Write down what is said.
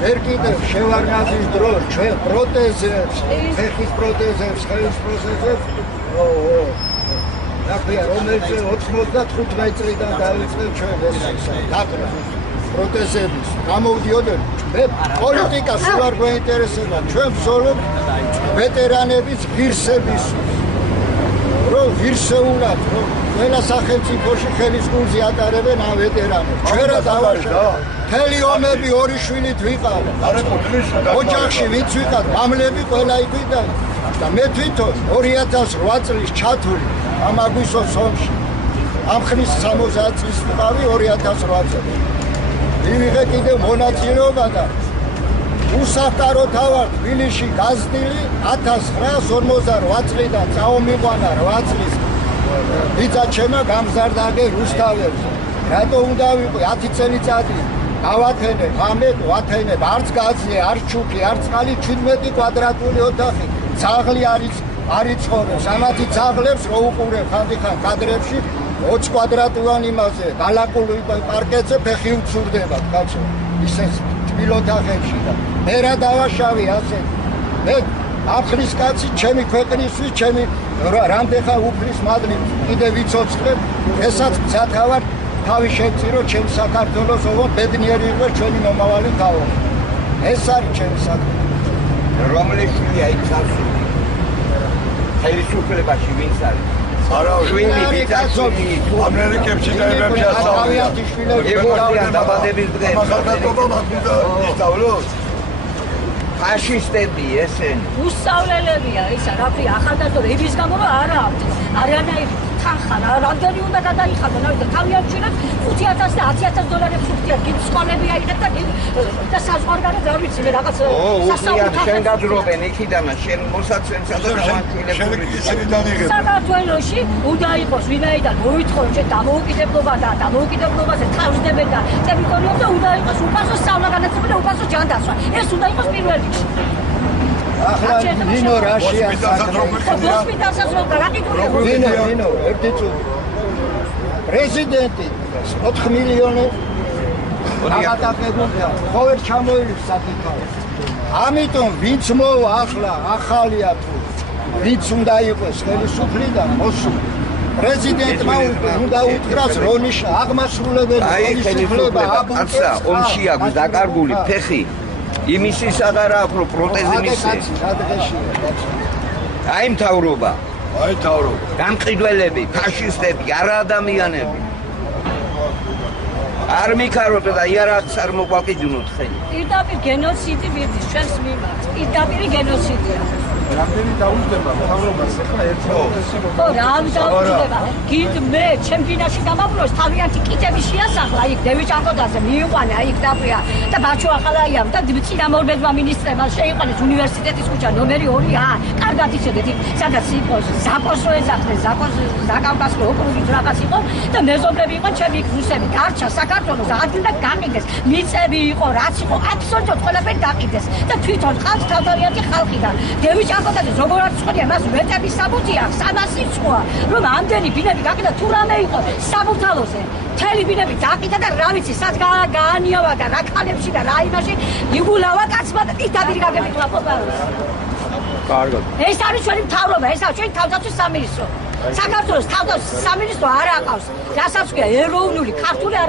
ჯერ კიდევ შევარნაძის დროს ჩვენ პროტეზებს, ფეხის პროტეზებს, ხელის პროტეზებს, ნახია რომელიც 95 წლიდან დაიწყეთ ჩვენ ეს დაკრა პროტეზების გამოვდიოდნენ მე პოლიტიკა სულ არ გვაინტერესებდა ჩვენ ვსოლობ ვეტერანების ღირსების რომ ღირსეულად რომ ყველა სახელმწიფოში ხელისყურზე ატარებენ ამ ვეტერანებს ჩვენ რა დავაშვა მთელი ომები ორი შვილით ვიყავ ოჯახში ვინც ვიყავ მამლები ყველა იყვიდა და მე თვითონ 2008 წლის ჩათვლი ამ აგვისტოს ომში ამ ხნის 60 წლის ვიყავი 2008 წელს მივიღე კიდევ მონაწილეობა და უსახკარო თავად თბილისში გაზრდილი 1958 წლიდან წაომიყვანა 8 წლის ვიცა ჩემო გამზარდაგე რუსთავებზე რატო უნდა ვიყო 10 წელიწადი გავათენე ამეთ ვათენებ არც გაზი არც ჩუქი არც წყალი 17 კვადრატული ოთახი ძაღლი არის ცხოვრობს ამათი ძაღლებს რო უყურებ ხანდახან კადრებში 20 კვადრატულან იმაზე გალაკული პარკეტზე ფეხი უცურდება კაცო ისე თბილოთახებში და მე რა დავაშავი ასე მე აფრის კაცი ჩემი ქვეყნისთვის ჩემი რამდენხა უფლის მადლი კიდე ვიცოცხლებ ესაც მზათავარ თავი შევწირო ჩემ საქართველოს ოვო ბედნიერი იყო ჩვენი მომავალი თავი ეს არის ჩემი საქმე რომლის შვილია იქ სასული ხელისუფლებაში ვინც არის არა შვილი ვიცაცული ამერიკებში დაებებს ასწავლიან ეგოთიან დაბადების დღე ახალგაზრდობა მაგდიდა ისწავლოს ფაშისტები ესენი უსწავლებელია ისა რა ქვია ახალგაზრდა იმის გამო რომ არა აქვთ არანაირი თანხა რამდენი უნდა გადაიხადონ და თავიანთი 5000 და 10000 დოლარებს უხდიან კიდე სკოლები აიღეთ და საზღვარგარეთ რა ვიცი მე რაღაც სასწაულთან შენ გაძრობენ იქიდან შენ მოსაცემსა და დავანქილებ საქართველოში უნდა იყოს ვინაიდან მოითხოვენ ჩვენ დამოუკიდებლობა და დამოუკიდებლობაზე თავსდებენ და ტერიტორიებზე უნდა იყოს უფასო სწავლა განათლება და უფასო ჯანდაცვა ეს უნდა იყოს პირველ რიგში ახლა ნინო რაშია ჰოსპიტალსაც რომ გაკეთებული ნინო ერთი წუთი პრეზიდენტი 4 მილიონი აღატაკებულია ხო ვერ ჩამოილებს საკითხავს ამიტომ ვინც მოვა ახლა ახალია თუ ვინც უნდა იყოს ხელისუფლიდან მოსული პრეზიდენტმა უნდა უთხრას რონიშ აღმასრულებელი ხელისუფლება კაცსა ომში აქვს დაკარგული ფეხი იმისის აღარა აქვს რომ პროტეზი მისცე აი მთავრობა გამყიდველები ფაშისტები არა ადამიანები არ მიქაროთ და იარაღს არ მოგვაკიდუნოთ ხელი პირდაპირ გენოციდი ვირდის ჩვენს მიმართ პირდაპირ გენოციდია რამდენი დაუჯდება მთავრობას ახლა ერთმანეთში ხო რა დაუჯდება კიდ მე ჩემპიონატში დამაბრუნოს თავიანთი კიტები შეასახლა იქ დევიჭანკოდაზე მიიყვანა იქ დაყვია და ბაჩო ახალაიამ და წინამორბედმა მინისტრებმა შეიყვანეს უნივერსიტეტის ქუჩა ნომერი 2A კარგად იცოდეთ იქ სადაც იყო ზაპორსო ეძახდნენ ზაკავკასკო ოკრუგის რაღაც იყო და მეზობლები იყო ჩემი რუსები გარჩა საქართველოს ადგილ და გაყიდეს მიწები იყო რაც იყო აბსოლუტურად ყველაფერი გაყიდეს და თვითონ ხალხ თავიანთი ხალხიდან დევიჭანკოდაზე როგორ აღწყვეტია მას ვეტების საბუთი აქვს 300 იწვა რომ ამდენი ბინები გაყიდა თუ რამე იყო საბუთალოზე მთელი ბინები დაყიდა და რა ვიცი სად გაანიავა და რა ქალებში და რა იმაში იგულავა კაცმა და პირდაპირ გაგებით ლაპარაკობს კარგად ეს არის ჩვენი მთავრობა ეს არის ჩვენი თავდაცვის სამინისტრო საქართველოს თავდაცვის სამინისტრო არ აყავს რასაც ქვია ეროვნული ქართული